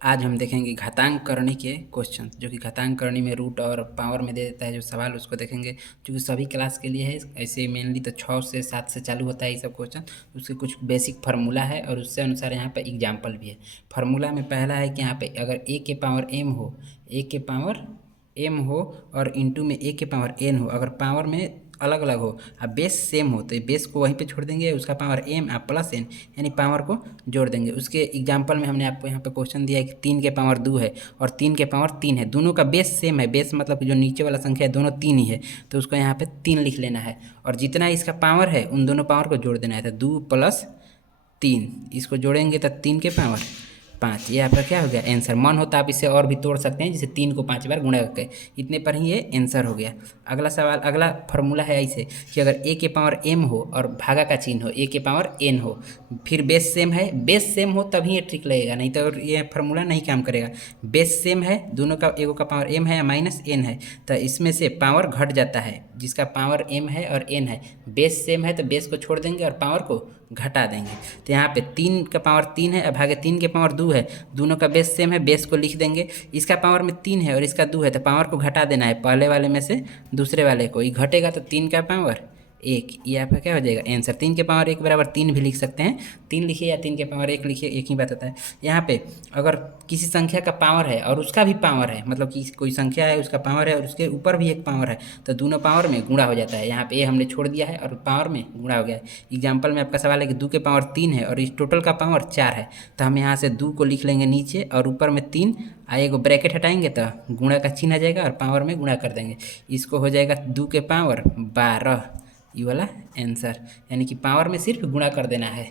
आज हम देखेंगे घातांक करणी के क्वेश्चन, जो कि घातांक करणी में रूट और पावर में दे देता है जो सवाल, उसको देखेंगे। जो कि सभी क्लास के लिए है, ऐसे मेनली तो 6 से 7 से चालू होता है ये सब क्वेश्चन। उसके कुछ बेसिक फार्मूला है और उससे अनुसार यहाँ पे एग्जाम्पल भी है। फार्मूला में पहला है कि यहाँ पे अगर ए के पावर एम हो, ए के पावर एम हो और इंटू में ए के पावर एन हो, अगर पावर में अलग अलग हो और बेस सेम हो तो बेस को वहीं पे छोड़ देंगे, उसका पावर एम और प्लस एन यानी पावर को जोड़ देंगे। उसके एग्जांपल में हमने आपको यहाँ पे क्वेश्चन दिया है कि 3 के पावर 2 है और 3 के पावर 3 है, दोनों का बेस सेम है। बेस मतलब कि जो नीचे वाला संख्या है दोनों 3 ही है, तो उसको यहाँ पे 3 लिख लेना है और जितना इसका पावर है उन दोनों पावर को जोड़ देना है। तो 2 प्लस 3 इसको जोड़ेंगे तो 3 के पावर 5, ये आपका क्या हो गया आंसर। मन होता आप इसे और भी तोड़ सकते हैं, जैसे 3 को 5 बार गुणा करके, इतने पर ही ये आंसर हो गया। अगला सवाल, अगला फार्मूला है ऐसे कि अगर ए के पावर एम हो और भागा का चिन्ह हो, ए के पावर एन हो, फिर बेस सेम है, बेस सेम हो तभी ये ट्रिक लगेगा, नहीं तो ये फार्मूला नहीं काम करेगा। बेस सेम है, दोनों का एगो का पावर एम है या माइनस एन है, तो इसमें से पावर घट जाता है। जिसका पावर एम है और एन है, बेस सेम है तो बेस को छोड़ देंगे और पावर को घटा देंगे। तो यहाँ पे 3 का पावर 3 है, भागे 3 के पावर 2 है, दोनों का बेस सेम है, बेस को लिख देंगे। इसका पावर में 3 है और इसका 2 है, तो पावर को घटा देना है, पहले वाले में से दूसरे वाले को। ये घटेगा तो 3 का पावर 1, ये आपका क्या हो जाएगा आंसर। 3 के पावर 1 बराबर 3 भी लिख सकते हैं, 3 लिखिए या 3 के पावर 1 लिखिए, एक ही बात होता है। यहाँ पे अगर किसी संख्या का पावर है और उसका भी पावर है, मतलब कि कोई संख्या है उसका पावर है और उसके ऊपर भी एक पावर है, तो दोनों पावर में गुणा हो जाता है। यहाँ पे ए हमने छोड़ दिया है और पावर में गुणा हो गया है। एग्जाम्पल में आपका सवाल है कि 2 के पावर 3 है और इस टोटल का पावर 4 है, तो हम यहाँ से 2 को लिख लेंगे नीचे और ऊपर में 3, एगो ब्रैकेट हटाएंगे तो गुणा का चिन्ह आ जाएगा और पावर में गुणा कर देंगे। इसको हो जाएगा 2 के पावर 12, ये वाला आंसर, यानी कि पावर में सिर्फ गुणा कर देना है।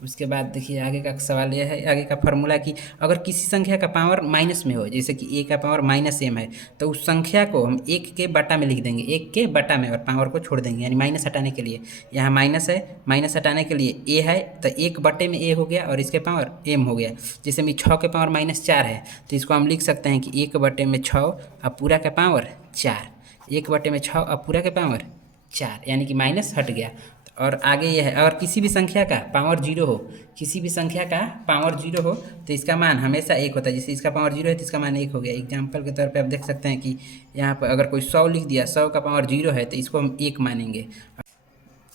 उसके बाद देखिए आगे का सवाल यह है, आगे का फार्मूला कि अगर किसी संख्या का पावर माइनस में हो, जैसे कि ए का पावर माइनस एम है, तो उस संख्या को हम 1 के बटा में लिख देंगे, 1 के बटा में, और पावर को छोड़ देंगे, यानी माइनस हटाने के लिए। यहाँ माइनस है, माइनस हटाने के लिए ए है, तो 1 बटे में ए हो गया और इसके पावर एम हो गया। जैसे में 6 के पावर -4 है, तो इसको हम लिख सकते हैं कि 1 बटे में 6 और पूरा का पावर 4, 1 बटे में 6 और पूरा का पावर 4, यानी कि माइनस हट गया। और आगे यह है, अगर किसी भी संख्या का पावर 0 हो, किसी भी संख्या का पावर 0 हो तो इसका मान हमेशा 1 होता है। जैसे इसका पावर 0 है तो इसका मान 1 हो गया। एग्जाम्पल के तौर पे आप देख सकते हैं कि यहाँ पर अगर कोई 100 लिख दिया, 100 का पावर 0 है तो इसको हम 1 मानेंगे।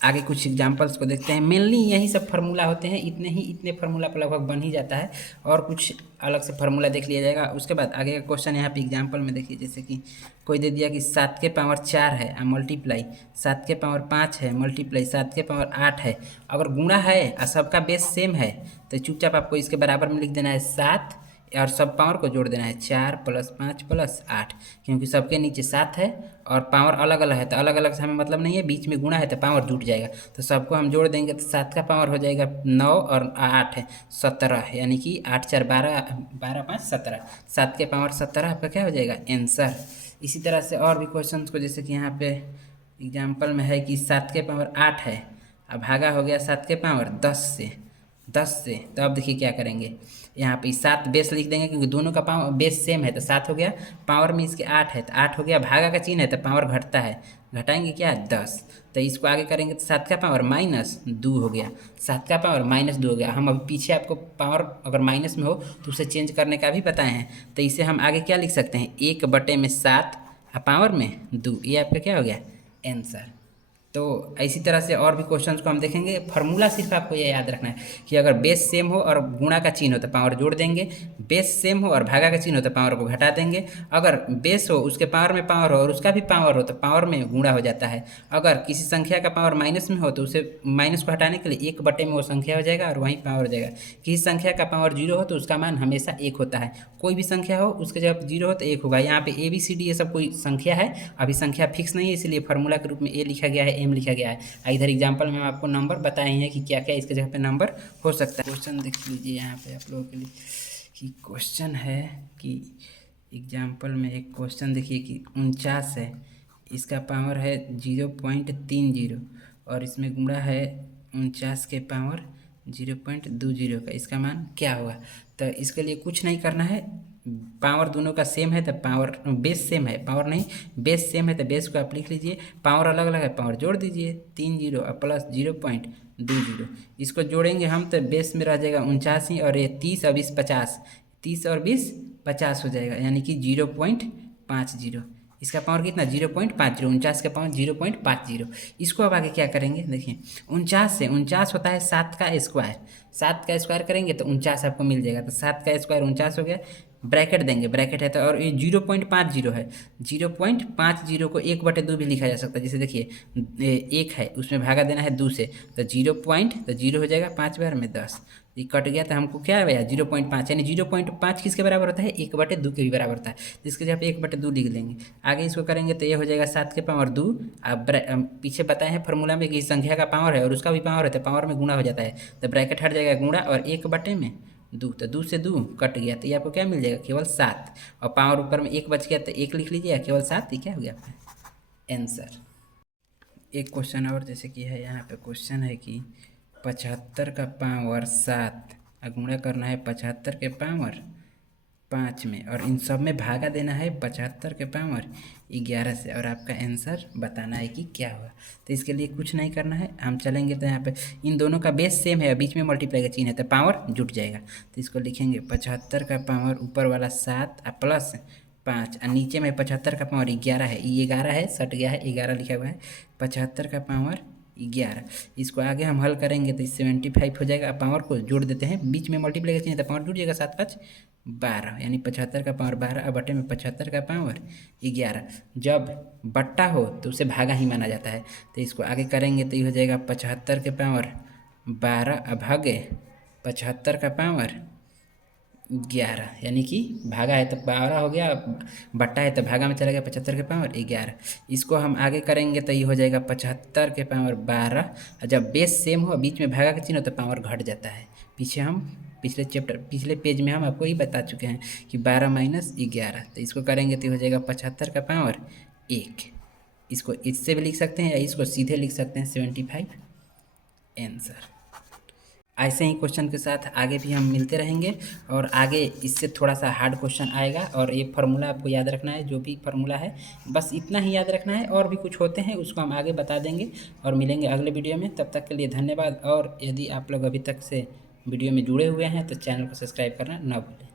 आगे कुछ एग्जाम्पल्स को देखते हैं। मेनली यही सब फार्मूला होते हैं, इतने फार्मूला पर लगभग बन ही जाता है, और कुछ अलग से फार्मूला देख लिया जाएगा। उसके बाद आगे का क्वेश्चन यहाँ पे एग्जाम्पल में देखिए, जैसे कि कोई दे दिया कि 7 के पावर 4 है मल्टीप्लाई 7 के पावर 5 है मल्टीप्लाई 7 के पावर 8 है। अगर गुणा है और सबका बेस सेम है तो चुपचाप आपको इसके बराबर में लिख देना है 7 और सब पावर को जोड़ देना है, 4 + 5 + 8, क्योंकि सबके नीचे 7 है और पावर अलग अलग है, तो अलग अलग से हमें मतलब नहीं है, बीच में गुणा है तो पावर जुट जाएगा। तो सबको हम जोड़ देंगे तो 7 का पावर हो जाएगा 9 और 8 है 17, यानी कि 8 4 12, 12 5 17, 7 के पावर 17 आपका क्या हो जाएगा आंसर। इसी तरह से और भी क्वेश्चन को, जैसे कि यहाँ पे एग्जाम्पल में है कि 7 के पावर 8 है, अब भागा हो गया 7 के पावर 10 से, तो अब देखिए क्या करेंगे। यहाँ पे 7 बेस लिख देंगे क्योंकि दोनों का पावर बेस सेम है, तो 7 हो गया, पावर में इसके 8 है तो 8 हो गया, भागा का चिन्ह है तो पावर घटता है, घटाएंगे क्या 10, तो इसको आगे करेंगे तो 7 का पावर -2 हो गया, 7 का पावर -2 हो गया। हम अभी पीछे आपको पावर अगर माइनस में हो तो उसे चेंज करने का भी बताए हैं, तो इसे हम आगे क्या लिख सकते हैं, 1 बटे में 7 और पावर में 2, ये आपका क्या हो गया आंसर। तो इसी तरह से और भी क्वेश्चंस को हम देखेंगे। फार्मूला सिर्फ आपको ये याद रखना है कि अगर बेस सेम हो और गुणा का चिन्ह हो तो पावर जोड़ देंगे, बेस सेम हो और भागा का चिन्ह हो तो पावर को घटा देंगे। अगर बेस हो उसके पावर में पावर हो और उसका भी पावर हो तो पावर में गुणा हो जाता है। अगर किसी संख्या का पावर माइनस में हो तो उसे माइनस को हटाने के लिए 1 बटे में वो संख्या हो जाएगा और वहीं पावर हो जाएगा। किसी संख्या का पावर 0 हो तो उसका मान हमेशा 1 होता है, कोई भी संख्या हो उसके जब 0 हो तो 1 होगा। यहाँ पे ABCD ये सब कोई संख्या है, अभी संख्या फिक्स नहीं है, इसलिए फार्मूला के रूप में ए लिखा गया है, एम लिखा गया है। इधर एग्जाम्पल में हम आपको नंबर बताए हैं कि क्या क्या इसके जगह पे नंबर हो सकता है। क्वेश्चन देख लीजिए यहाँ पे आप लोगों के लिए कि क्वेश्चन है कि एग्जाम्पल में एक क्वेश्चन देखिए कि 49 है, इसका पावर है 0.30 और इसमें गुणा है 49 के पावर 0.20 का, इसका मान क्या होगा। तो इसके लिए कुछ नहीं करना है, पावर दोनों का सेम है तो पावर बेस सेम है, पावर नहीं बेस सेम है तो बेस को आप लिख लीजिए, पावर अलग अलग है पावर जोड़ दीजिए, 30 और प्लस 0.20, इसको जोड़ेंगे हम तो बेस में रह जाएगा 49 ही, और ये 30 और 20 50, 30 और 20 50 हो जाएगा, यानी कि 0.50। इसका पावर कितना 0.50, 49 का पावर 0.50। इसको अब आगे क्या करेंगे, देखिए 49 से 49 होता है 7 का स्क्वायर, 7 का स्क्वायर करेंगे तो 49 आपको मिल जाएगा। तो 7 का स्क्वायर 49 हो गया, ब्रैकेट देंगे, ब्रैकेट है तो, और ये 0.50 है, 0.50 को 1/2 भी लिखा जा सकता है। जैसे देखिए 1 है, उसमें भागा देना है 2 से, तो 0 हो जाएगा, 5 बार में 10, ये कट गया तो हमको क्या आया 0.5, यानी 0.5 किसके बराबर होता है 1/2 के भी बराबर होता है। तो इसके जगह पे 1/2 लिख लेंगे। आगे इसको करेंगे तो ये हो जाएगा 7 के पावर 2। अब पीछे बताए हैं फार्मूला में कि संख्या का पावर है और उसका भी पावर है तो पावर में गुणा हो जाता है, तो ब्रैकेट हट जाएगा गुणा और 1/2, तो 2 से 2 कट गया, तो ये आपको क्या मिल जाएगा केवल 7, और पावर ऊपर में 1 बच गया तो 1 लिख लीजिए, केवल 7 ही क्या हो गया आपका आंसर। एक क्वेश्चन और जैसे कि है यहाँ पे क्वेश्चन है कि 75 का पावर 7 गुणा करना है 75 के पावर 5 में, और इन सब में भागा देना है 75 के पावर 11 से, और आपका आंसर बताना है कि क्या हुआ। तो इसके लिए कुछ नहीं करना है, हम चलेंगे तो यहाँ पे इन दोनों का बेस सेम है, बीच में मल्टीप्लाई का चिन्ह है तो पावर जुट जाएगा। तो इसको लिखेंगे 75 का पावर ऊपर वाला 7 प्लस 5, और नीचे में 75 का पावर 11 है, ये 11 है सट गया है, 11 लिखा हुआ है, 75 का पावर 11। इसको आगे हम हल करेंगे तो 75 हो जाएगा। पावर को जोड़ देते हैं, बीच में मल्टीप्लाई का चिन्ह तो पावर जुड़ जाएगा, 7 5 12, यानी 75 का पावर 12 और बटे में 75 का पावर 11। जब बट्टा हो तो उसे भागा ही माना जाता है। तो इसको आगे करेंगे तो ये हो जाएगा 75 के पावर 12 भागे 75 का पावर 11, यानी कि भागा है तो 12 हो गया, बट्टा है तो भागा में चला गया 75 के पावर 11। इसको हम आगे करेंगे तो ये हो जाएगा 75 के पावर 12, और जब बेस सेम हो बीच में भागा का चिन्ह हो तो पावर घट जाता है। पीछे हम पिछले पेज में हम आपको ही बता चुके हैं कि 12 माइनस 11। तो इसको करेंगे तो हो जाएगा 75 का पावर 1। इसको इससे भी लिख सकते हैं या इसको सीधे लिख सकते हैं 75 आंसर। ऐसे ही क्वेश्चन के साथ आगे भी हम मिलते रहेंगे, और आगे इससे थोड़ा सा हार्ड क्वेश्चन आएगा, और ये फार्मूला आपको याद रखना है, जो भी फार्मूला है बस इतना ही याद रखना है, और भी कुछ होते हैं उसको हम आगे बता देंगे और मिलेंगे अगले वीडियो में। तब तक के लिए धन्यवाद, और यदि आप लोग अभी तक से वीडियो में जुड़े हुए हैं तो चैनल को सब्सक्राइब करना ना भूलें।